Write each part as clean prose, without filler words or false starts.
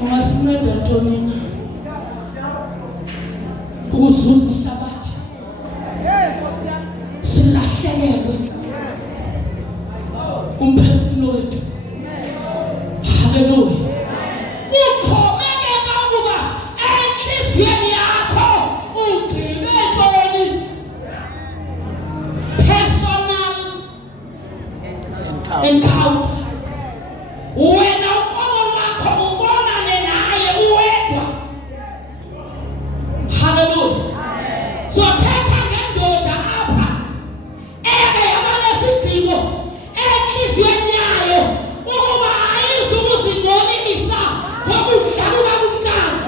Ungasinceda ntoni ukuzuza ihlabathi silahlelelwe umphefumulo wethu. Haleluya. Kuxhomekeka ukuba enhliziyweni yakho ugcine ntoni. Personal encounter. Wena uqobo lwakho ubonane naye uwedwa. Haleluya. So thetha ngendoda apha yabalezidingo enhliziyweni yayo ukuba ayizukuzingcolisa ngokudlaluka kumkani.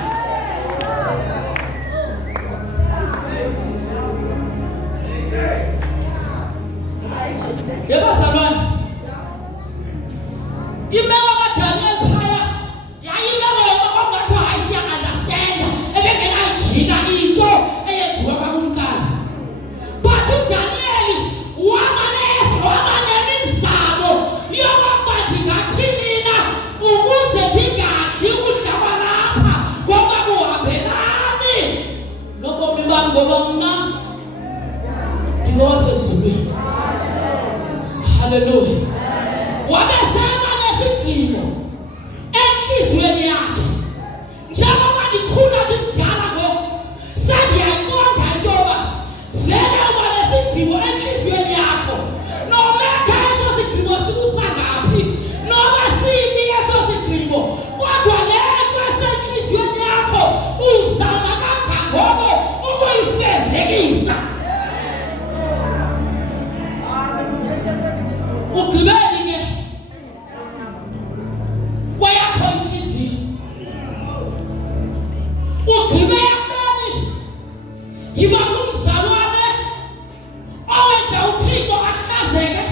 Yebazalwane, imeko kaDaniel phaya yayimeko yokungathiwa ayisiya understanda ebengenayijika into eyenziwa kwakumkani. But uDaniel wabanemizamo yokuba ndingathini na ukuze ndingadli ukudla kwalapha ngoba kuhambelani nobomi bam ngoba mna ndingowasezulwini. Haleluya. Wabesema nesigqibo enhliziyweni yakhe njengoba ndikhula ndimdala ngoku sendiyayiqonda into yoba vele uba nesigqibo enhliziyweni yakho nometha eso sigqibo sikusangaphi noba sibi eso sigqibo kodwa le nto esenhliziyweni yakho uzama kangangoko ukuyifezekisa. Ugqibeli ke kwayakho inhliziyo, ugqibe ekubeni yiba ngumzalwane owenza uThixo ahlazeke.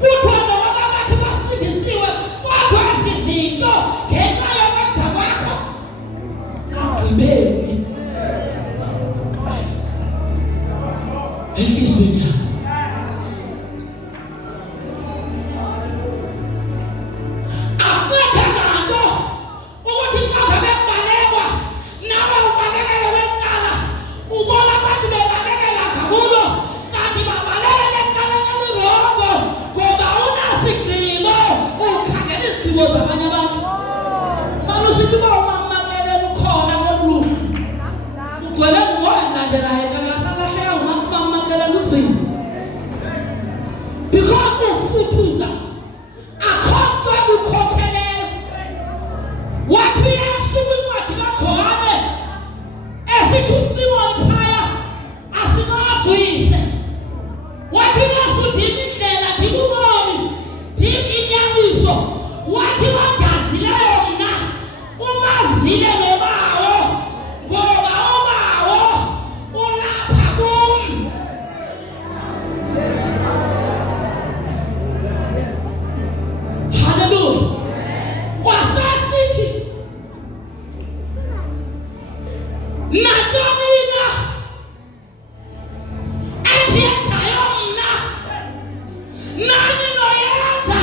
Kuthiwa noba bathi basindisiwe kodwa ezi zinto ngenxa yokwenza kwakho. Ugqibeli enhliziyweni yakho. Zabanye abantu malusithi uba umamakele ukhona ngoluhlu ugcwele ngolandelayo kangasalahleka umamakele uzini because ufuthuza akho nto ekukhokheleyo. Wathi Yesu kwincwadi kaJohane esithi uSimoni phaya asimazuyise wathi Yesu ndim indlela ndim ubomi ndim inyaniso. Wathi wangazileyo mna umazile nobawo ngoba ubawo ulapha kum. Haleluya. Wasasithi nantoni na endiyenzayo mna nani noyenza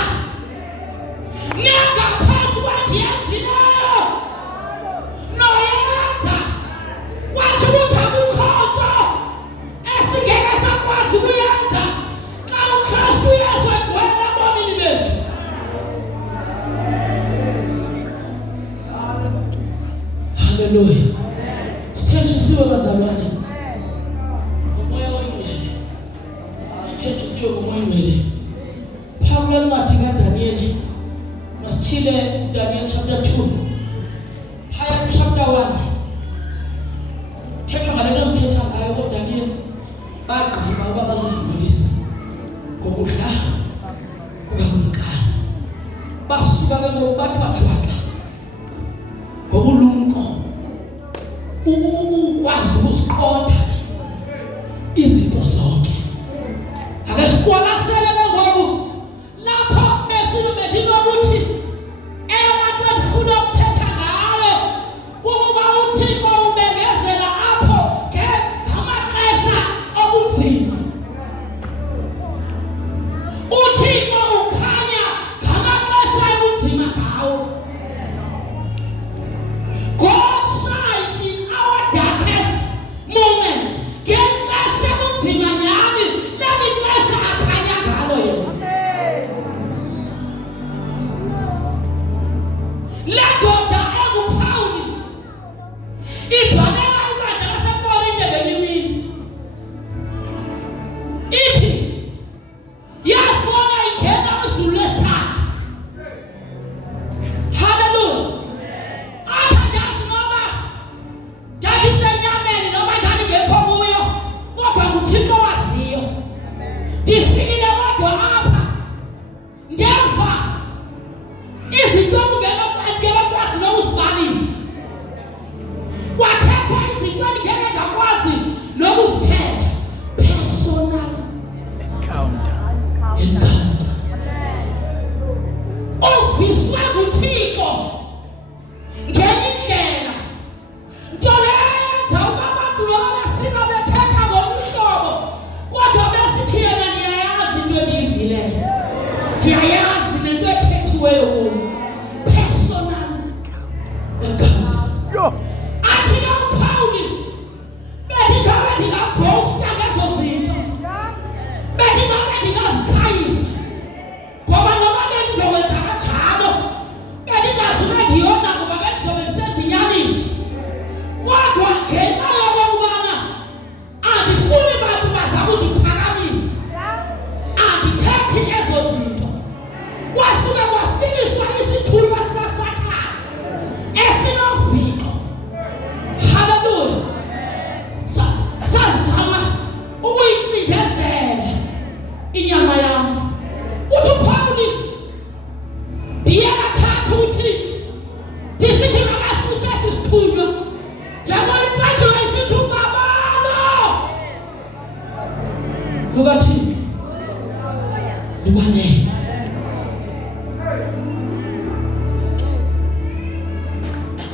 nengaphezu kwendiyenzileyo noyenza. Kwathi ukuthi akukho nto esingeke sakwazi ukuyenza xa uKristu Yesu egcwele ebomini bethu. Haleluya. Sithenjisiwe bazalwane ngomoya oyingcwele, sithenjisiwe ngomoya oyingcwele. Phambi kwencwadi kaDaniel masithile Daniel chapter 2 phaya chapter 1 thethwa ngale nto mthetha ngayo koDaniel bagqiba uba bazozingcolisa ngokudla kukakumkani. Basuka ke ngoku bathi bajwaxa ngobulumko ukwazi ukusiqonda izinto zonke. Ake siqwalasele ke ngoku lapho besilumele ukuthi abantu abafuna ukuthetha ngayo kuba uThixo ubengezela apho ngamaxesha obunzima. Uthixo encounter. Ofiswa kuThixo ngenye indlela. Nto lenza abantu lona fika bethetha ngomhlobo kodwa besithi yena niyayazi into eniyivile. Ndiyayazi nento ethethiweyo kulo. Personal encounter. Yo. Athi uPaul bethi ngabe ndingabhosta ngezo zinto. Bethi ngabe ndingazikhayisa. Ngoba ngoba bendizokwenza kanjalo. Bendingasuke ndiyona ngoba bendizobe ndisenza inyaniso. Kodwa ngenxa yokubana andifuni bantu bazama ukundiphakamisa. Andithethi ezo zinto. Kwasuke kwafiliswa isithunywa sikaSathane esinoviko. Hallelujah. Sazama ukuyincindezela inyama yami. Uthi uPaul ndiyakathatha ukuthi ndisithi makasuse isithunywa. Yabo impendulo isithi ungabalo. LukaThixo. Lukanele.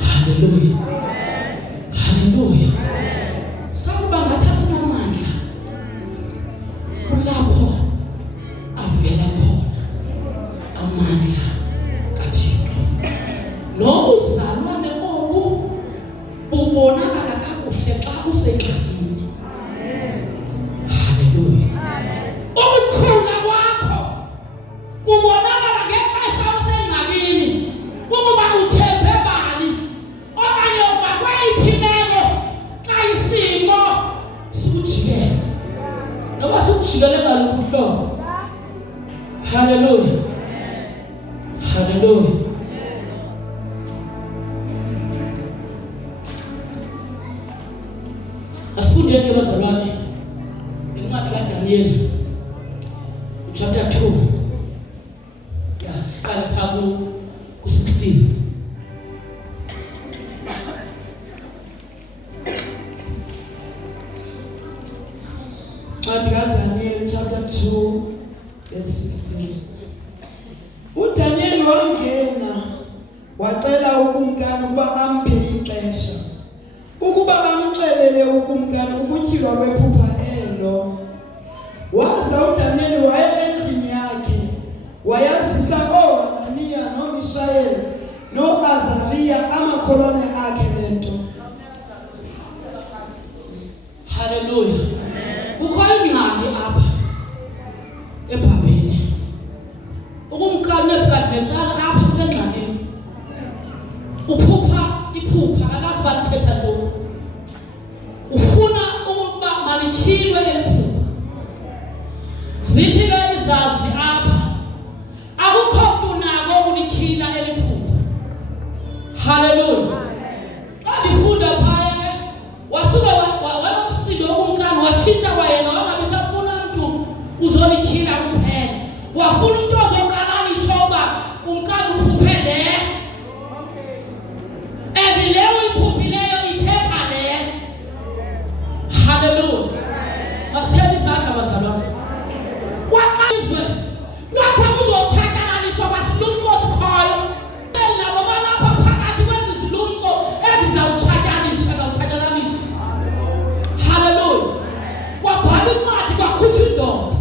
Hallelujah. Hallelujah. Sawuba ngathi asinamandla. Kulapho avela khona amandla kaThixo. Nokuzalwane obu bubonakala kakuhle xa usengxakini. Hallelujah. Ukukhula kwakho kubonakala ngexesha usengxakini. Ukuba uthembe bani okanye ubakweyiphi imeko xa isimo sikujikela. Noba sikujikele ngaluphi uhlobo. Hallelujah. Hallelujah. Asifundeni ke bazalwane incwadi kaDaniel chapter 2. Ya siqala phaa ku-16. Incwadi kaDaniel chapter 2 verse 16. uDaniel wangena wacela ukumkani ukuba amphe ixesha ukuba amxelele ukumkani ukutyhilwa kwephupha elo. Waza uDaniel waya endlini yakhe wayazisa ooHananiya noMishayeli noAzariya amakholwane akhe le nto. Hallelujah. Kukho ingxaki apha eBhabhile. Ukumkani Nebukadnezar apha usengxakini. Uphupha iphupha alazi uba lithetha ntoni. Ufuna ukuba malityhilwe eli phupha. Zithi ke izazi apha akukho mntu nako ukulityhila eli phupha. Hallelujah. Xa ndifunda phaya ke wasuka wanomsindo ukumkani watshintsha kwayena wangabisafuna mntu uzolityhila kuphela. Wafuna umntu ozoqala litshoba kumkani uphuphe le. And leyo iphuphileyo ithetha le. Hallelujah. Masitheni isandla bazalwane. Kwaqalizwe kwathiwa kuzotshatyalaliswa kwasilumko sikhoyo. Nabo balapha phakathi kwezi silumko ezizawutshatyaliswa zawutshatyalaliswa. Hallelujah. Kwabhala incwadi kwakhutshwa indoda.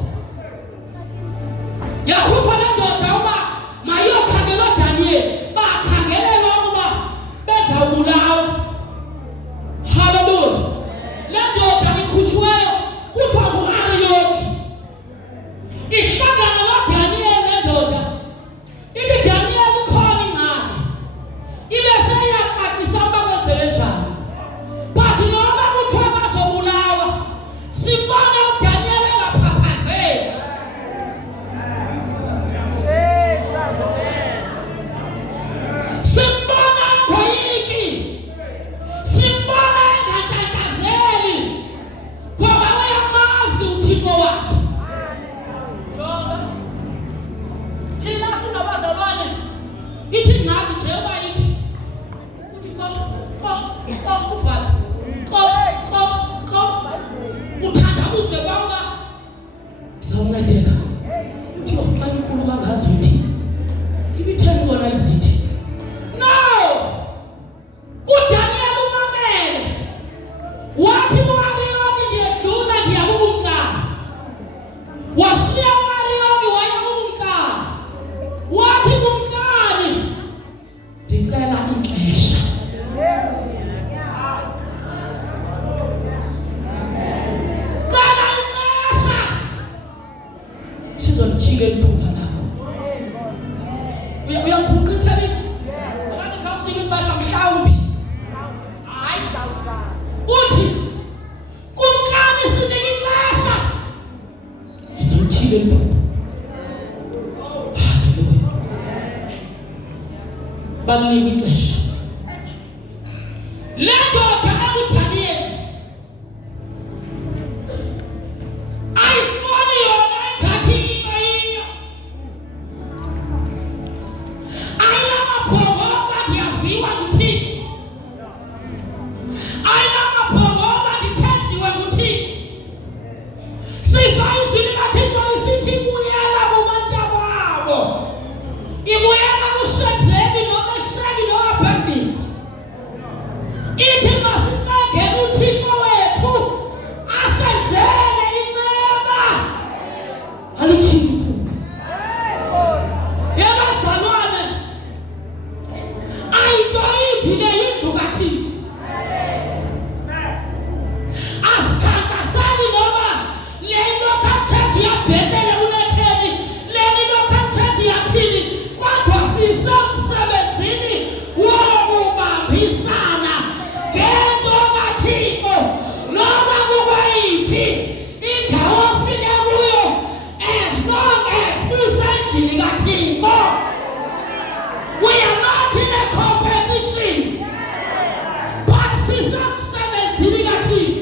Yakhutshwa le ndoda uba mayiyokhangela uDaniel. Bakhangelele ukuba bezawubulawa. Hallelujah. Le ndoda ikhutshiweyo kuthiwa nguAriyoki. Ihlangana noDaniel le ndoda. Ithi Daniel ukhona ingxaki. Ibe seyiyaqaqisa uba kwenzeke njani. But noba kuthiwa bazobulawa sibona uDaniel engaphaphazeli. washiya uAriyoni waya kumkani, wathi kumkani ndicela ixesha. Cela ixesha sizolichika iphupha lakho. Uyaphuqithela abantu khawusinika ixesha mhlawumbi. Hayi uthi kumkani sinika ixesha sizolichika iphupha. Banika ixesha. Le ndoda enguDaniel ayifuni yona engathi yiyo. Ayinamaphongoba ndiyaviwa nguThixo. Ayinamaphongoba ndithethiwe nguThixo. Siva izwi likaThixo lisithi ibuyela kubantakwabo. Ibuyela kuShadraki noMeshaki noAbednego. Ithi masicengele uThixo wethu asenzele inceba. Alichithu. Yabazalwane. Ayinto yiphi le yindlu kaThixo. Asikhankasani noma le local church yaBhethele uNetheni, le local church yathini, kodwa sisemsebenzini wokubambisana ngento kaThixo. Noma kukwayiphi indawo ofike kuyo, as long as kusendlini kaThixo. We are not in a competition, but sisemsebenzini kaThixo.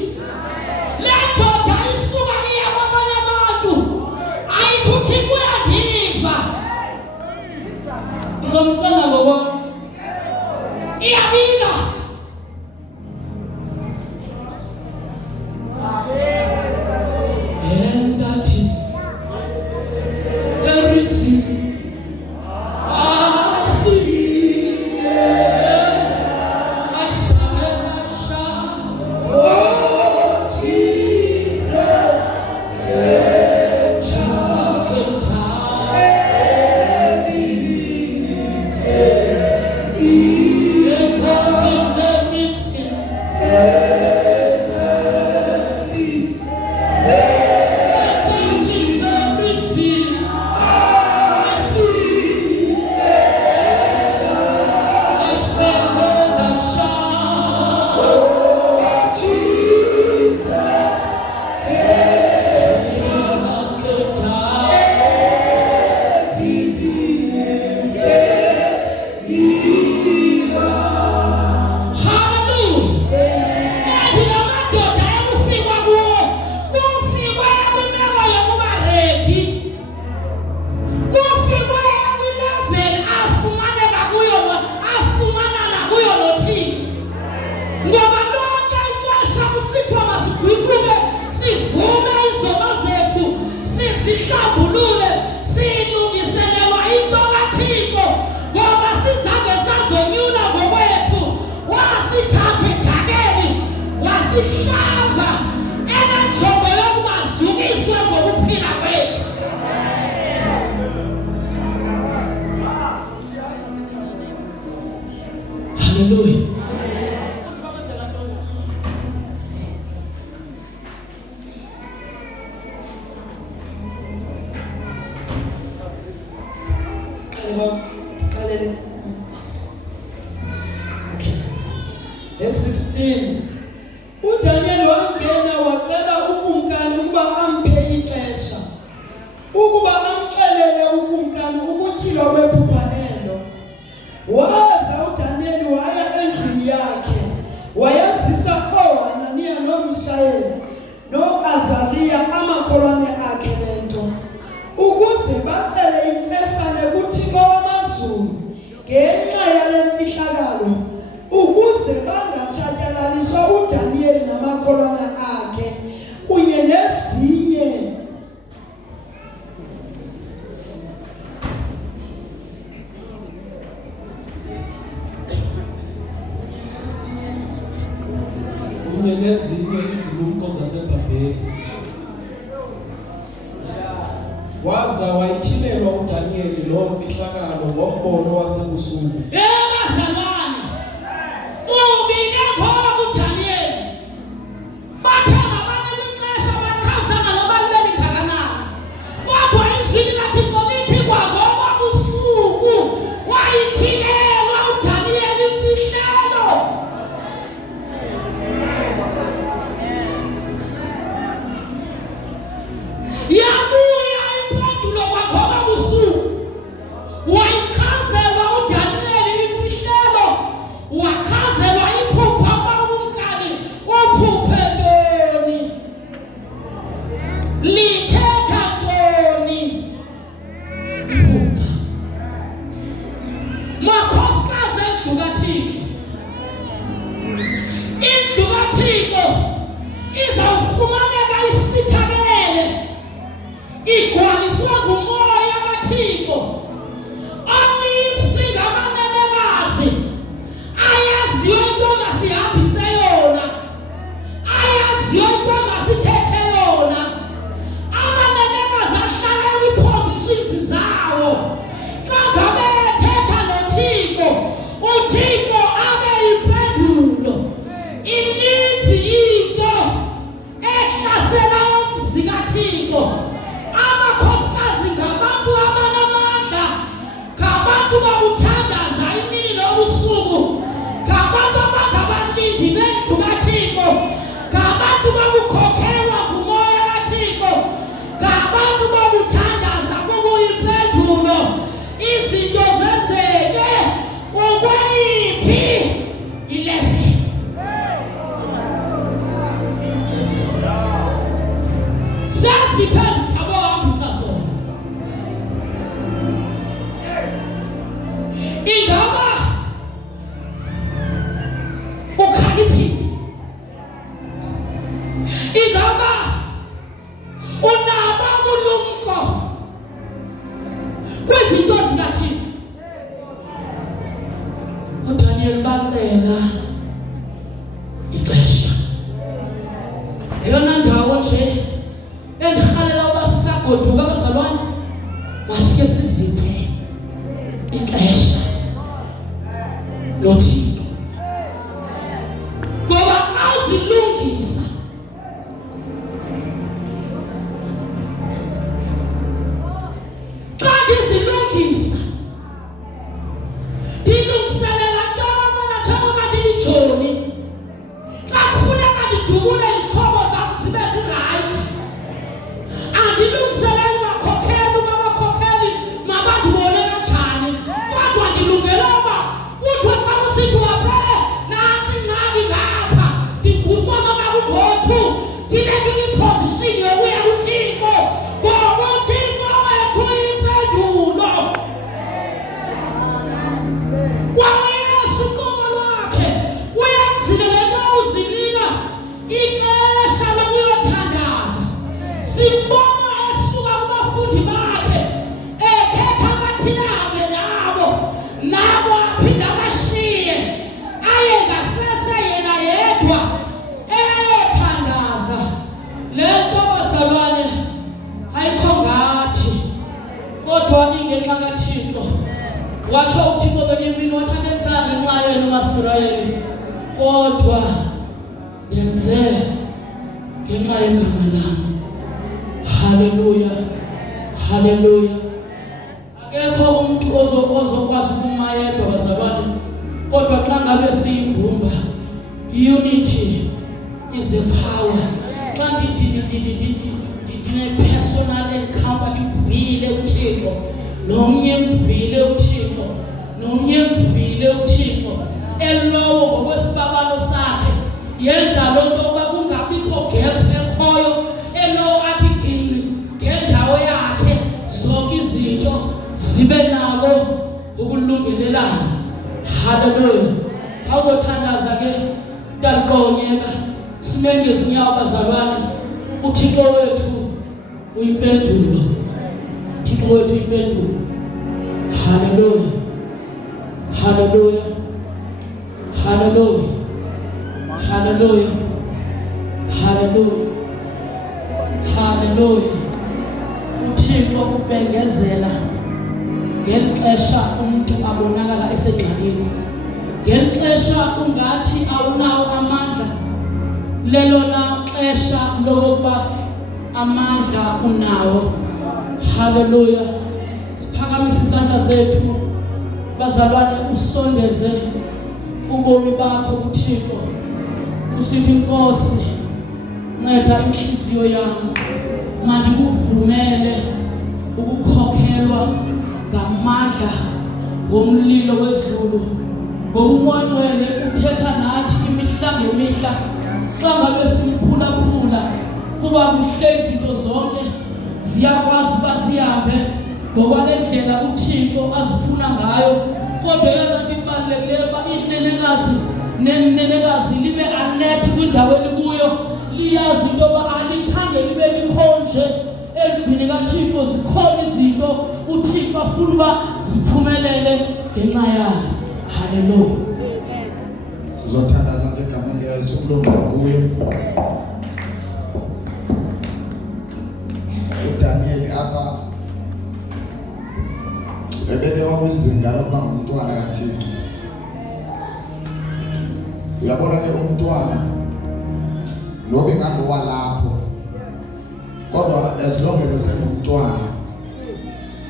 Le ndoda isuka iya kwabanye abantu ayithi uThixo uyandiva. Ngizomcela ngokwami. Iyabila. And that is the reason I sing. I shall. Oh, Jesus, Jesus can die. And that is the reason. Sihlambulule silungiselelwa into kaThixo ngoba sizange sazonyula ngokwethu. Wasithatha edakeni wasihlamba enenjongo yokuba zukiswe ngokuphila kwethu. Hallelujah. Verse 16. uDaniel wangena wacela ukumkani ukuba amphe ixesha, ukuba amxelele ukumkani ukutyhilwa kwephupha elo. Waza uDaniel waya endlini yakhe wayazisa ooHananiya noMishayeli noAzariya amakholwane akhe le nto, ukuze bacele imfesane kuThixo wamazulu ngenxa yale mfihlakalo, ukuze bangatshatyalaliswa uDaniel namakholwane akhe kunye nezinye. nezinye izilumko zaseBhabheli. waza wayityhilelwa uDanyeli loo mfihlakalo ngombono wasebusuku. Bazalwane, ubike ngoku uDanyeli. Bathe ngabanye ixesha bathazana nobaluleki kangakanani. Kodwa izwi laThixo lithi kwangoba usuku wayityhilelwa uDanyeli imfihlelo. Yabuya impendulo kwangoba usuku wayichazelwa uDanyeli imfihlelo, wakhazelwa iphupha ukumkani uphuphe ntoni, lithetha ntoni iphupha. Makhosikazi endlu kaThixo, indlu kaThixo izawufumaneka isithakele, igcwaliswa ngumoya kaThixo omnisi ngamanenekazi ayaziyo into masihambise yona, ayaziyo into masithethe yona. Amanenekazi ahlala kwi-positions zawo. Xa ngabe ethetha noThixo, uThixo abe yimpendulo. Ininzi into ehlasela umzi kaThixo. Amakhosikazi ngabantu abanamandla, ngabantu bawuthandaza imini nobusuku, ngabantu abangabalindi bendlu kaThixo, ngabantu babukhokelwa ngumoya kaThixo, ngabantu babuthandaza kubuyimpendulo. Izinto zenzeke ukweyiphi ilevel. Sasiphezu abohambisa sona. Ingaba ukhaliphile? Ingaba unabo ubulumko kwizinto zikaThixo? uDanyeli bacela ixesha. Eyona ndawo nje endirhalela uba sisagoduka abazalwane, masike siziphe ixesha loThixo. Ngoba xa uzilungisa, xa ndizilungisa, ndilungiselela ntona njengoba ndilijoni. Xa kufuneka ndidubule izixhobo zam zibe zirayithi, andilungiseleli bakhokheli uba bakhokheli mabandibone kanjani, kodwa ndilungele uba kuthiwe xa usithi wabe nantsi ingxaki ngapha, ndivuswa noba kungo-2, ndibeke kwi-position yokuya kuThixo, ngoba uThixo wethu impendulo. KwaYesu uqobo lwakhe uyakuzilelela uzinika ixesha lokuyothandaza. Simbona esuka kubafundi bakhe ekhetha abathile ahambe nabo aphinde abashiye aye ngasese yena yedwa eyothandaza. Le nto bazalwane ayikho ngathi, kodwa ingenxa kaThixo. Watsho uThixo ngenye imini wathi andenzanga ngenxa yenu maSirayeli, kodwa ndenze ngenxa yegama lami. Haleluya, haleluya. Akekho umuntu ozokwazi ukuma yedwa bazalwane, kodwa xa ngabe siyimbumba, unity is the power. Xa ndine-personal encounter, ndimvile uThixo, nomnye mvile uThixo, nomnye mvile uThixo, elowo ngokwesibabalo sakhe yenza loo nto uba kungabikho gap ekhoyo, elowo athi gingqi ngendawo yakhe, zonke izinto zibe nabo ukulungelelana. Haleluya. Awuzothandaza ke talikonyeka, simeni ngezinyawo bazalwane. uThixo wethu uyimpendulo, uThixo wethu uyimpendulo. Haleluya, haleluya, haleluya, haleluya, haleluya, haleluya. uThixo uThixo ubengezela ngelixesha umuntu abonakala esengxakini, ngelixesha ungathi awunawo amandla, lelona xesha lokuba amandla unawo. Haleluya. Siphakamise izandla zethu bazalwane, usondeze ubomi bakho kuThixo, usithi Nkosi nceda inhliziyo yami manje kuvumele ukukhokhelwa ngamandla ngomlilo wezulu, ngokumonwele uthetha nathi imihla ngemihla xa ngabe simphulaphula kuba kuhle izinto zonke ziyakwazi uba zihambe ngokwalendlela uThixo azifuna ngayo. Kodwa yona nto ibalulekileyo uba inenekazi libe alert kwindawo elikuyo, liyazi into yoba alikhange libe likhonje endlwini kaThixo. Zikhona izinto uThixo afuna uba ziphumelele ngenxa yayo. Haleluya. Sizothandaza nje egameni likaYesu ukulunga kuye. uDaniel apha ebelewa kwizinga lokuba ngumntwana kaThixo. Uyabona ke umntwana nobe ngangowalapho, kodwa as long as esengumntwana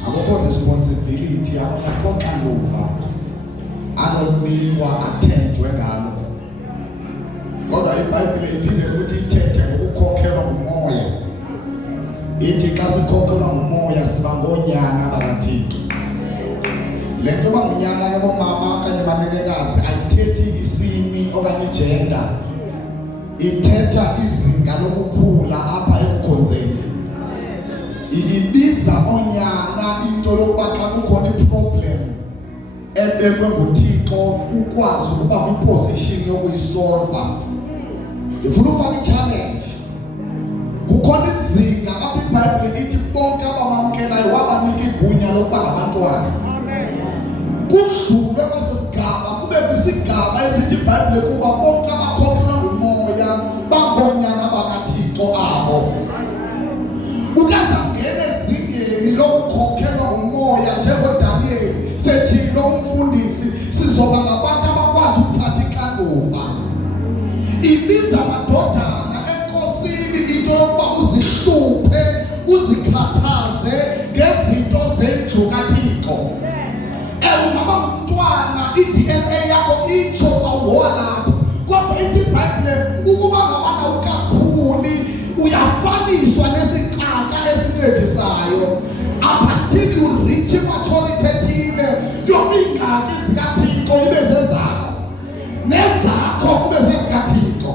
akukho responsibility, akukho xanduva anokunikwa athenjwe ngalo. Kodwa iBhayibhile iphinde futhi ithethe ngokukhokhelwa ngumoya. Ithi xa sikhokhelwa ngumoya siba ngonyana bakaThixo. Le nto yoba ngunyana yabomama kanye abanenekazi ayithethi isini okanye igender, ithetha izinga lokukhula apha ekukhonzeni. Ibiza onyana into yokuba xa kukhona iproblem ebekwe nguThixo ukwazi ukuba kwiposition yokuyisolva. Ndifuna ufaka i-challenge. Kukhona izinga apha iBhayibhile ithi bonke abamamkelayo wabanika igunya lokuba ngabantwana. Kudlule kweso sigaba kube kwisigaba esithi iBhayibhile kuba bonke abakhokhelwa ngumoya bangonyana bakaThixo abo. Ukazangena ezingeni lokukhokhelwa ngumoya njengoDaniel, setshilo umfundisi sizoba ngabantu abakwazi ukuthatha ixanduva. Ibiza amadodana enkosini into yokuba uzihluphe uzikhathaze ngezinto zendlu kaThixo. Ungaba ngumntwana, i-DNA yakho itsho awolapho, kodwa ithi iBhayibhile ukuba ngabana ukakhulu uyafaniswa nesixaka esincedisayo. Until you reach maturity ethile yoba ingxaki zikaThixo ibe zezakho nezakho kube zezikaThixo,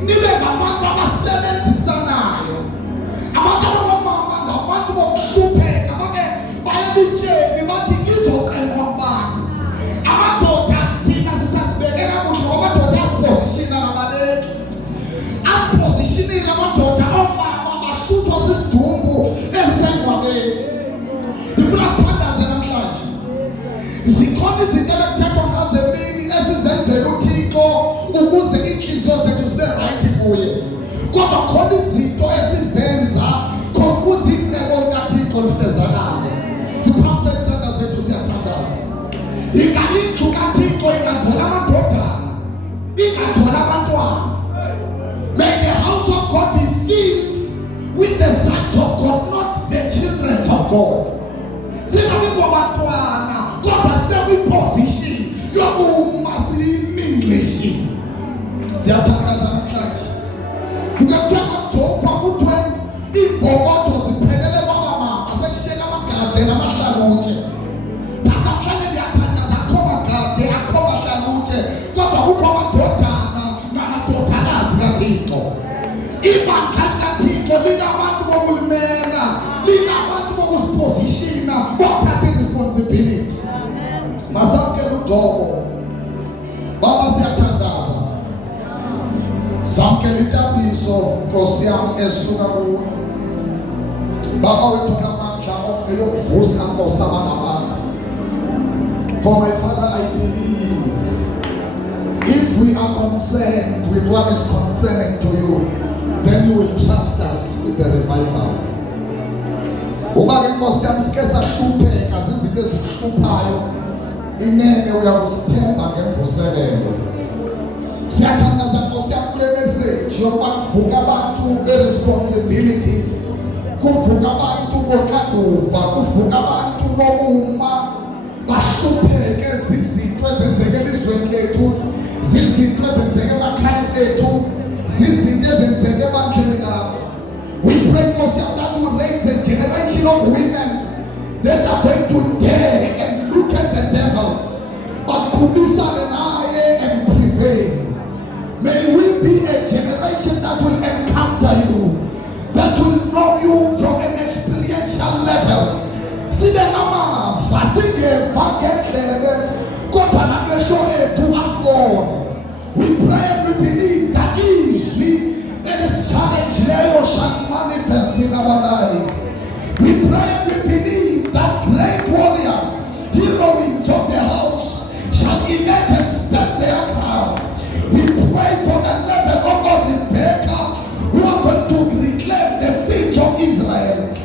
nibe ngabantu abasebenzisanayo. Abantu abamama ngabantu bokuhlupheka bake bayekutsheni bathi izoqengwa ngubani. Amadoda thina sisazibekela kuhle, amadoda aziposishina nabaleki aziposishinile. Amadoda omama bahluthwa zisidumbu ezisengcwabeni. Ndifuna sithandaze namhlanje. Zikhona izinto ebekuthethwa ngazo emini esizenzela uThixo ukuze iinhliziyo zethu zibe right kuye, kodwa khona izinto esizenza khona ukuze icebo likaThixo lifezakale. Siphakamisele izandla zethu siyathandaza. Indlu kaThixo ingagcwala amadodana, ingagcwala abantwana. May the house of God be filled with the sons of God, not the children of God. Singabi ngobantwana kodwa sibe kwiposition yokuma siyimingqishi. Siyathandaza namhlanje. Kungekuthiwa kaJob kwakuthiwe iimbokodo ziphelele kwabamama, sekushiyeka amagade namahlalutye. Namhlanje ndiyathandaza akho magade akho mahlalutye, kodwa kukho amadodana namadodakazi kaThixo. Ibandla likaThixo linabantu bokulimela, linabantu bokuziposishina, bothatha i-responsibility. Masamkele uDobo. Baba siyathandaza. Samkele intambiso Nkosi yami esuka kuwe. Baba wethu namandla onke yokuvusa Nkosi abangabanga. For my Father, I believe if we are concerned with what is concerning to you, then you will trust us with the revival. ngoba ke Nkosi yami sike sahlupheka zizinto ezikuhluphayo inene uyakusithemba ngemvuselelo. Siyathandaza Nkosi yami kule message yokuba kuvuka abantu be-responsibility, kuvuka abantu boxanduva, kuvuka abantu bokuma bahlupheke zizinto ezenzeke elizweni lethu, zizinto ezenzeke emakhaya ethu, zizinto ezenzeke ebandleni lakho. We pray Nkosi yami that will raise a generation of women that are going to dare and look at the devil but kubisane naye and prevail. May we be a generation that will encounter you, that will know you from an experiential level. Sibe namava singeva ngendlebe kodwa namehlo ethu abone. We pray and we believe that izwi this challenge leyo shall manifest in our lives. We pray and we believe that great warriors, heroines of the house shall emerge and stand their ground. We pray for the level of God Rebecca who are going to reclaim the feet of Israel.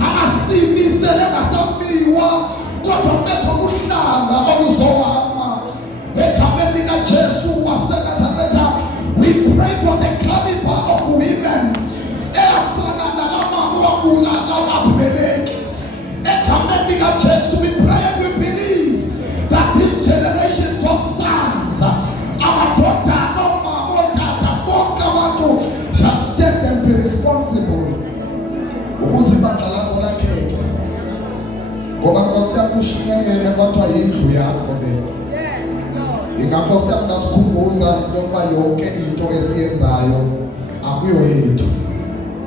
Amasimi selenga samiwa kodwa bethu kuhlanga oluzowama egameni lika Jesu waseNazaretha. We pray for the caliber of women efana nalama wabulala wabeleki egameni lika Jesu. We pray and we believe that these generations of sons, our daughter, shall stand and be responsible. Ukuzibandla lakho lakheke ngoba Nkosi yami ushinyele kodwa yindlu yakho le. Yes, Lord. Ingakosi yami ngasikhumbuza yokuba yonke into esiyenzayo akuyo yethu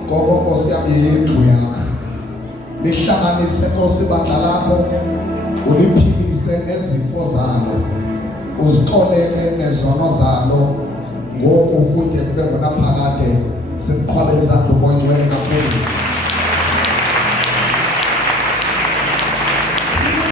ngoba Nkosi yami yindlu yakho. Lihlanganise Nkosi ibandla lakho, uliphilise nezifo zalo, uzixolele nezono zalo ngoku kude kube ngonaphakade. Simqhwabele izandla umoya kakhulu.